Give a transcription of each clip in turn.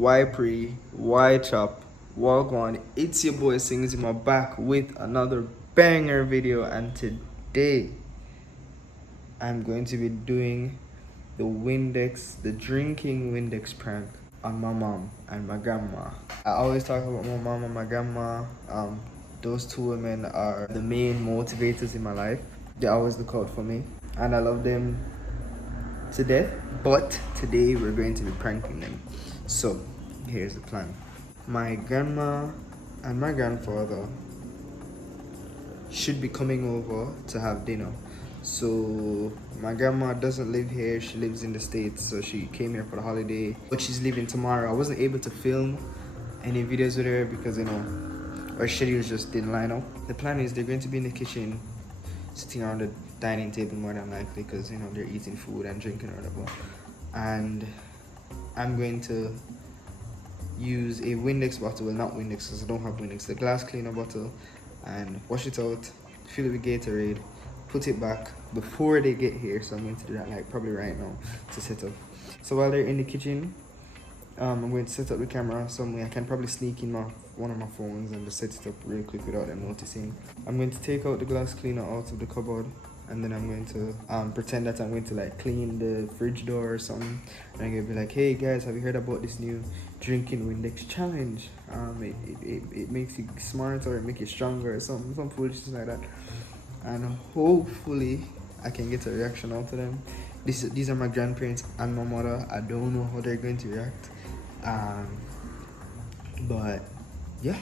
why pre, why chop, walk on. It's your boy Singh Zima back with another banger video, and today I'm going to be doing the Windex, the drinking Windex prank on my mom and my grandma. I always talk about my mom and my grandma. Those two women are the main motivators in my life. They always look out for me, and I love them to death. But today we're going to be pranking them. So here's the plan. My grandma and my grandfather should be coming over to have dinner. So my grandma doesn't live here, she lives in the States, so she came here for the holiday, but she's leaving tomorrow. I wasn't able to film any videos with her because, you know, our schedules just didn't line up. The plan is they're going to be in the kitchen, sitting around the dining table more than likely, because, you know, they're eating food and drinking or whatever. And I'm going to use a Windex bottle, well, not Windex because I don't have Windex, the glass cleaner bottle, and wash it out, fill it with Gatorade, put it back before they get here. So I'm going to do that like probably right now to set up. So while they're in the kitchen, I'm going to set up the camera somewhere. I can probably sneak in one of my phones and just set it up real quick without them noticing. I'm going to take out the glass cleaner out of the cupboard, and then I'm going to pretend that I'm going to like clean the fridge door or something. And I'm going to be like, hey guys, have you heard about this new drinking Windex challenge? It makes you smarter, or it makes you stronger or something, some foolishness like that. And hopefully I can get a reaction out of them. These are my grandparents and my mother. I don't know how they're going to react. But yeah,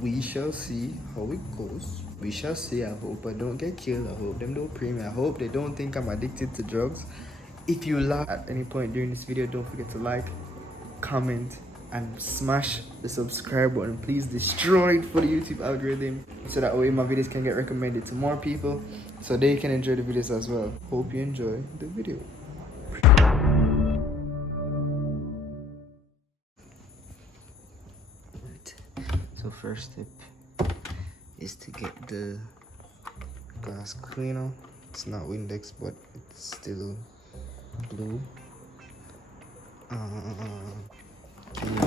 we shall see how it goes. We shall see. I hope I don't get killed. I hope them don't pray me. I hope they don't think I'm addicted to drugs. If you laugh at any point during this video, don't forget to like, comment, and smash the subscribe button. Please destroy it for the YouTube algorithm, so that way my videos can get recommended to more people, so they can enjoy the videos as well. Hope you enjoy the video. Right. So first step is to get the glass cleaner. It's not Windex, but it's still blue.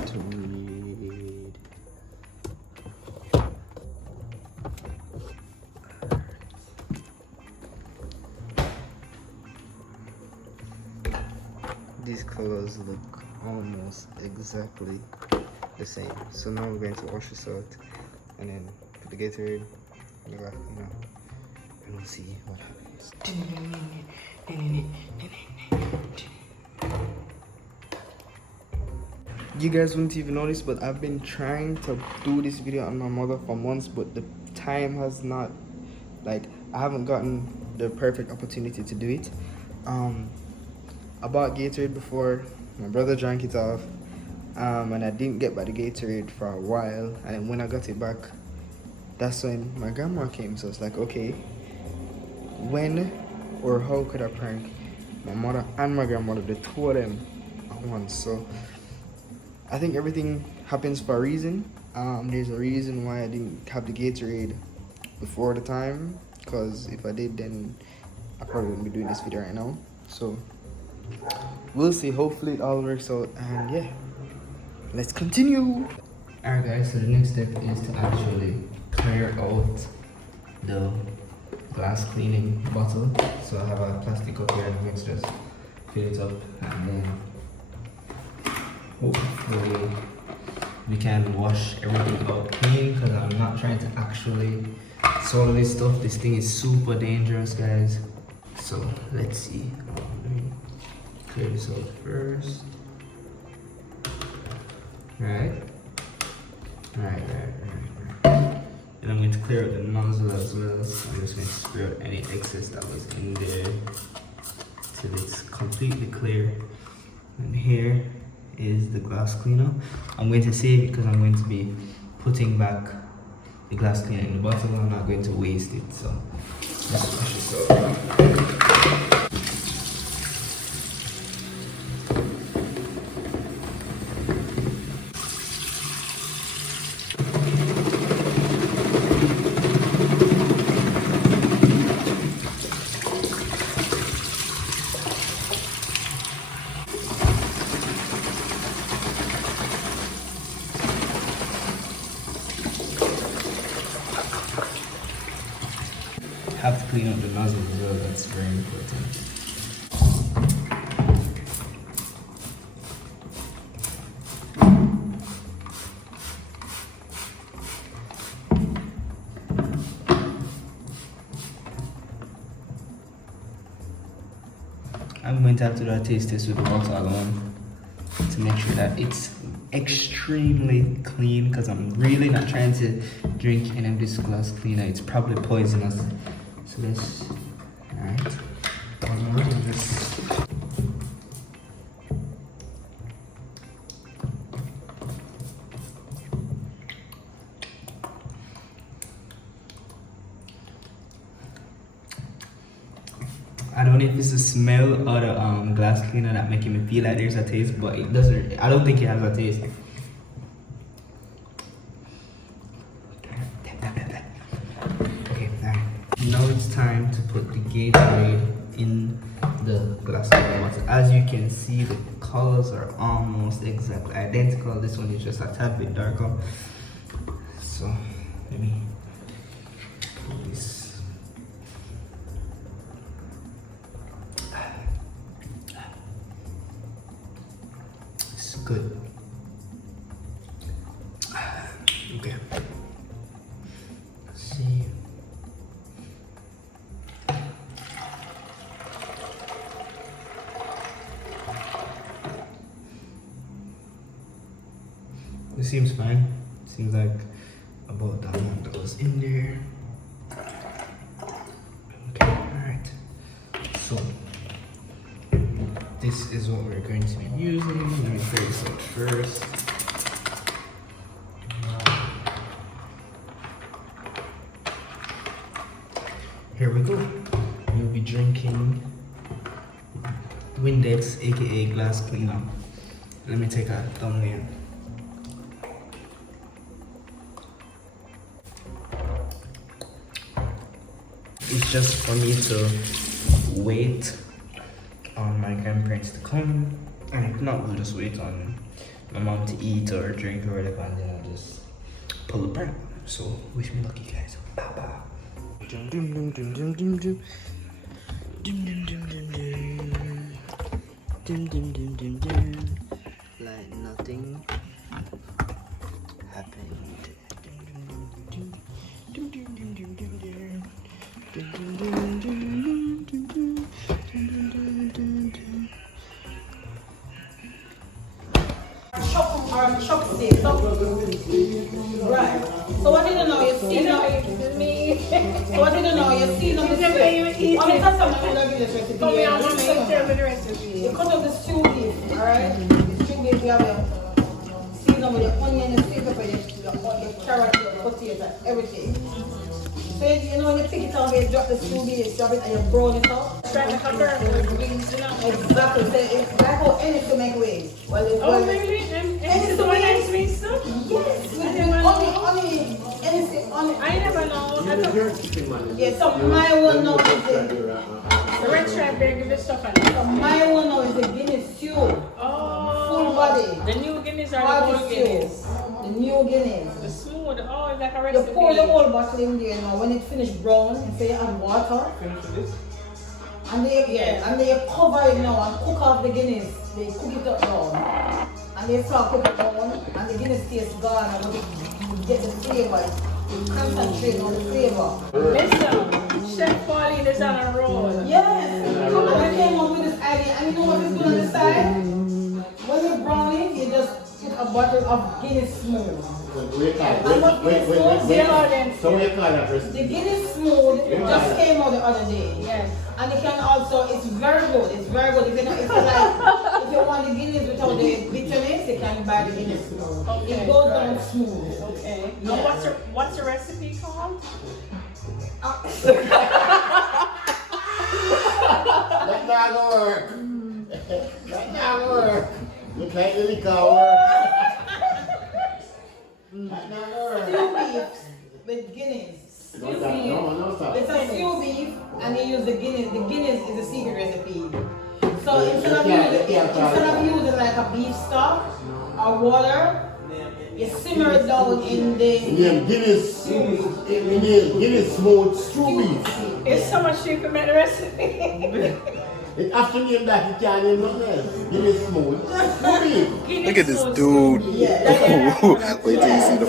To read. These colors look almost exactly the same. So now we're going to wash this out and then put the Gatorade in the glass, you know, and we'll see what happens. You guys wouldn't even notice, but I've been trying to do this video on my mother for months, but the time has not, like, I haven't gotten the perfect opportunity to do it. I bought Gatorade before, my brother drank it off, and I didn't get back the Gatorade for a while, and when I got it back, that's when my grandma came. So it's like, okay, when or how could I prank my mother and my grandmother, the two of them at once? So I think everything happens for a reason. There's a reason why I didn't have the Gatorade before the time, because if I did, then I probably wouldn't be doing this video right now. So we'll see. Hopefully it all works out, and yeah, let's continue. Alright guys, so the next step is to actually clear out the glass cleaning bottle. So I have a plastic cup here, and I'm going to just fill it up, and then hopefully we can wash everything out clean, because I'm not trying to actually swallow this stuff. This thing is super dangerous, guys. So let's see. Let me clear this out first. Right. And I'm going to clear out the nozzle as well. So I'm just going to spray out any excess that was in there till it's completely clear. And here is the glass cleaner. I'm going to save it because I'm going to be putting back the glass cleaner in the bottle. I'm not going to waste it, so let's wash this out. have to clean up the nozzle as well. That's very important. I'm going to have to do a taste test with the water alone to make sure that it's extremely clean, because I'm really not trying to drink any of this glass cleaner. It's probably poisonous. So let's, alright. One more of this. I don't know if it's the smell or the glass cleaner that making me feel like there's a taste, but it doesn't. I don't think it has a taste. Okay, now it's time to put the Gatorade in the glass of water. As you can see, the colors are almost exactly identical. This one is just a tad bit darker. So let me put this. Good. Okay. Let's see. It seems fine. Seems like about that amount that was in there. Okay, alright. So this is what we're going to be using. Let me clear this out first. Here we go. We'll be drinking Windex, aka glass cleaner. Let me take a thumbnail. It's just for me to wait on my grandparents to come, and if not, we'll just wait on my mom to eat or drink or whatever, and then I'll just pull the prank. So wish me lucky, guys. Bye bye. Dum dum dum dum dum dum dum dum dum dum dum dum dum dum dum, like nothing happened. Dum dum dum dum dum dum dum dum dum dum dum. Shop steak. Right. So what did you know? You see now me. So what did you know? You see now the steak. What is that something I'm gonna give this recipe? Tell me the recipe. You cut up the stew beef, alright? The stew beef you have your season with your onion, your sweet pepper, your carrot, your potato, everything. So you know when you pick it up, you drop the stew beef, drop it and you brown it up. Exactly. So it's like how any to make ways. Well, really? And so nice sweet stuff? Yes. Only. I never know. Yeah, so my one now is The red stripe there, give it stuff on it. so my one now is the Guinness stew. Oh. Full body. The new Guinness or the Body old stew. Guinness? The new Guinness. The smooth. Oh, it's like a You recipe. pour the whole bottle in there now. When it finished brown, you say you add water. And they cover it now and cook off the Guinness. They cook it up down. And they start cooking it down and the Guinness taste gone and you get the flavor. You concentrate on the flavor. Listen, Chef Pauline is on a roll. Yes! And I came up with this idea. And you know what it's doing on the side? When you brown it, you just put a bottle of Guinness Smooth. So what you call that recipe? The Guinness Smooth just came out the other day. Yes. And you can also, it's very good. It's very good. If you know, if you like, if you want the Guinness without the bitterness, you can buy the Guinness Smooth. Okay, It goes down smooth. Okay. Yeah. And what's the recipe called? That's not gonna work. That's not gonna work. You can't really go work. That's not gonna work. Stew beef with Guinness. No, stop. It's a stew beef and you use the Guinness. The Guinness is a secret recipe. So instead of using like a beef stock or of water. You simmer it down in the... Yeah, Guinness smoked stew beef. It's so much cheaper to make the recipe. It after name that, you can't name nothing else. Guinness smoked stew beef. Look at this dude. Wait till you see the.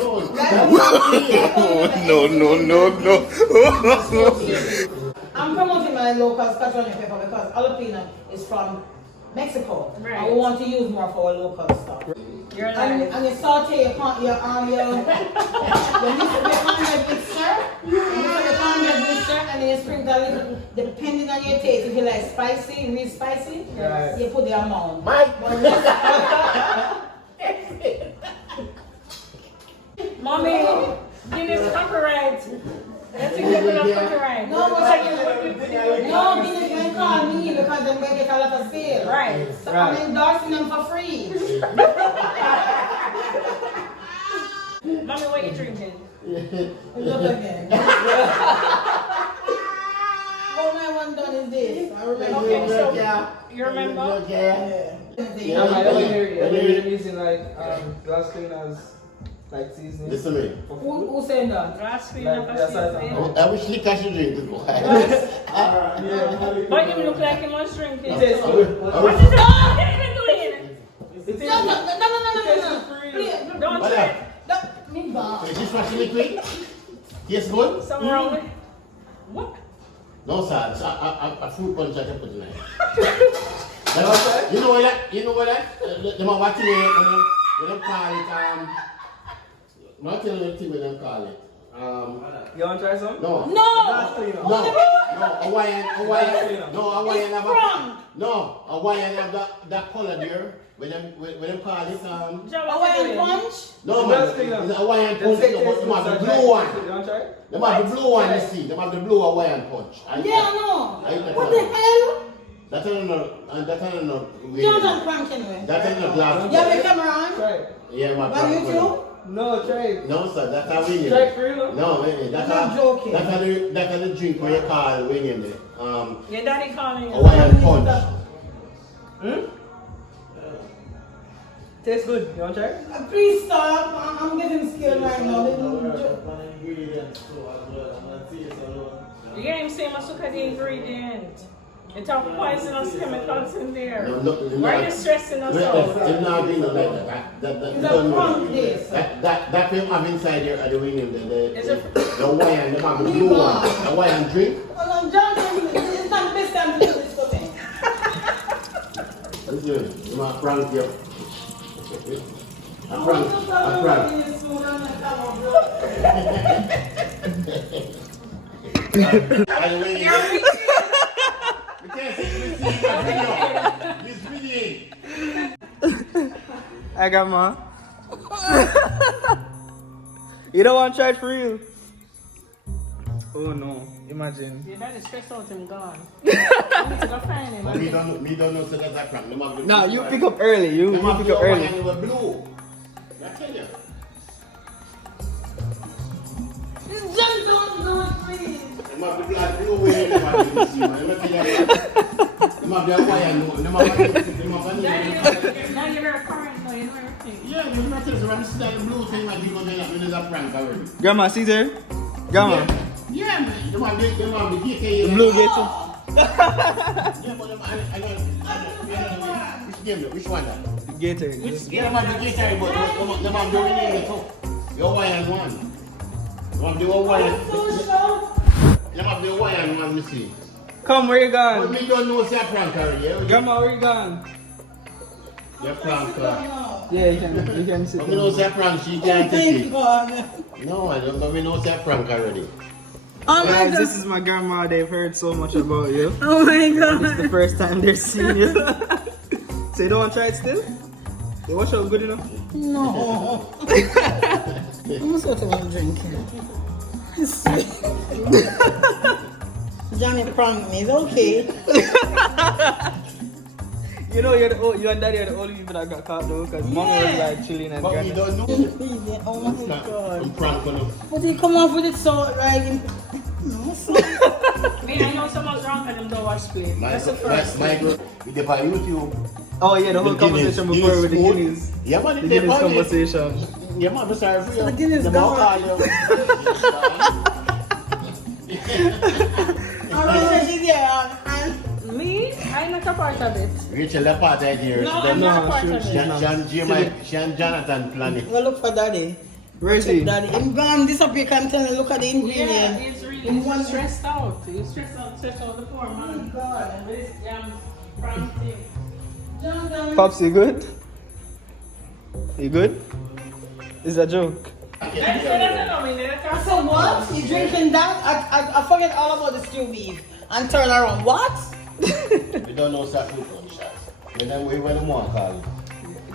No. I'm promoting my local Scotch onion pepper because jalapeno is from Mexico. Right. And we want to use more for our local stuff. You're And like, you saute your pounded mixture, and then you sprinkle a little, depending on your taste. If you like spicy, real spicy, you put the amount. Mike! Mommy, Guinness copyright. That's a good enough copyright. No, Guinness can call me because they're going to get a lot of sale. Right. So I'm endorsing them for free. Mommy, what you drinking? Look again. All my one done is this. I remember. Okay, so you remember? Yeah, I don't hear them using like glass cleaners, like seasoning. Listen to me. Who saying that? Glass cream Like, up a that's seasoning. I wish Lick should drink this boy. But him look like he was drinking. It tastes So. good. What is that? What are you doing? It tastes No. Please, Don't What try up? it. me back. Is this washing liquid? Yes, good? Something wrong with it. What? No, sir. It's a fruit punch I can put in there. You know what that? Them are watching it, when them call it, not telling you the thing when them call it. You want to try some? No. Glass cleaner. Hawaiian have that color there. When them call it, Hawaiian punch? no man, Glass cleaner. it's a Hawaiian Them punch, take but taste them have the buds, blue right? one. You want to try it? Them have the blue one, you see. Them have the blue Hawaiian punch. Yeah, no. What the hell? That's another way. Jonathan Frank anyway. That's another glass. You have a camera on? Try it. Yeah, my On friend. YouTube? No, try it. No, sir, that's how we need Try it it. for real? No, I'm not joking. That's how the drink where you call winging it. Your daddy calling you. Hawaiian punch. Tastes good. You want to try it? Please stop. I'm getting scared right now. You can't even say much look at the ingredient. It's all poisonous chemicals in there. No, Why are you stressing us out? It's not being like that. It's a punk this. That film have inside there at the winging Is the it- Hawaiian, the blue one. The Hawaiian drink. Hold on, Jonathan, it's not the best time to do this for me. Listen, you might prank you. I prank. I got mine. You don't want to try it for real? Oh no, imagine. Your daddy stressed out and gone. You need to go find him. But me don't know so that's a prank. Nah, you pick up early. You pick up early. They were blue. I tell you. Just don't do it, please. Them have the black blue way. Them have the Zima. Them have the Hawaiian. Them have Daddy, you're current now, you know everything. yeah, there's nothing. So I'm still the blue thing like people when there's a prank already. Grandma, see there? Grandma. Yeah, man. Them have the GK. The blue gate. Yeah, but them, I which one that? Gator. Yeah, them have the GK, but them have the winning too. The Hawaiian one. Them have the Hawaiian. Them have the Hawaiian one, you see. Come, where you But gone? me don't know say a prank already. Yeah? Grandma, where you gone? You're prank. Yeah, you can sit But we know down. say a prank, she can't take Thank it. God. No, I don't, but we know say a prank already. Oh my Guys, God. this is my grandma. They've heard so much about you. Oh my God. This is the first time they're seeing you. So you don't want to try it still? They watch out good enough? No. I'm sort of drinking. Johnny pranked me. It's okay. You know, you and daddy are the only people that got caught though, because mommy was like chilling and But we grandma. don't know. Oh my It's not God. some prank on them. But he come off with it so like. No, so. Me, I know someone's wrong and them don't watch play. That's the first. My girl, we did on YouTube. Oh yeah, the whole The Guinness- conversation before with the food. Guinness. Yeah, man, The they Guinness buy it. conversation. Yeah, man, I'm sorry for you. the Guinness Them gone. all call you. Alright, she's here. Me? I'm not a part of it. Rachel, that part right here. No, I'm not a part of She it. and Jonathan planning. Go look for daddy. Where is he? Daddy, him gone disappear. Can tell you, look at the Yeah, ingredient. he's really stressed out. He's stressed out the poor man. God. With this prank thing. Pops, you good? You good? Is that a joke? So what? You drinking that? I forget all about the stew beef and turn around. What? We don't know that food punch shots. When them want call you.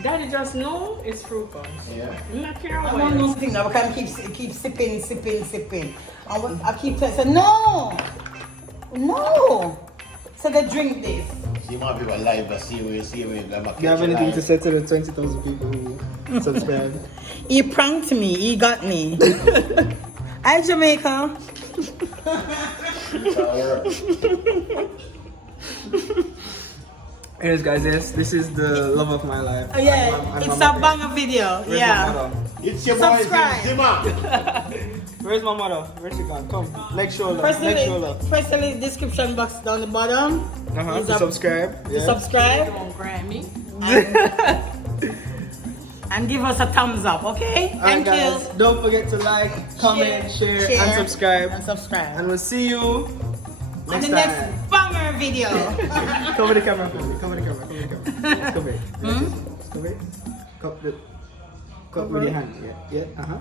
Daddy just know it's fruit punch. Yeah. I'm not care I what want it is. nothing now. I can keep sipping. I keep saying, no. So they drink this. See more people live, but see where Do you have anything to say to the 20,000 people who subscribe? He pranked me. He got me. Hi, Jamaica. Anyways, guys, yes, this is the love of my life. Yeah, I'm it's my a banger video. Where's Yeah. my mother? It's your Subscribe. boy, Zima. Where's my mother? Where's she gone? Come, leg shoulder, Press leg the shoulder. press the description box down the bottom. Is To a- subscribe. To Yeah. subscribe Don't grab me. and give us a thumbs up, okay? Alright, Thank you. guys, don't forget to like, comment, share, and subscribe. And subscribe. And we'll see you On next the time. next banger video. Cover the camera for me. Cover the camera. Let's cover it. Let's cover it. Cup with your hand. Yeah. Yeah.